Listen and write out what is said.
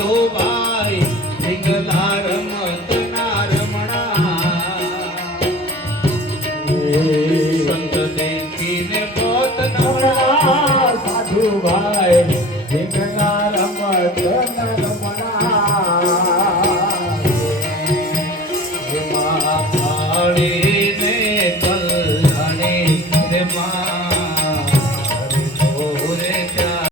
સાધુ ભાઈ ઢીંગલા રમત ના રમણા સંત દેખીને પોત નમણા સાધુ ભાઈ ઢીંગલા રમત ન રમણા કાળીને કલ્યાણી રે મા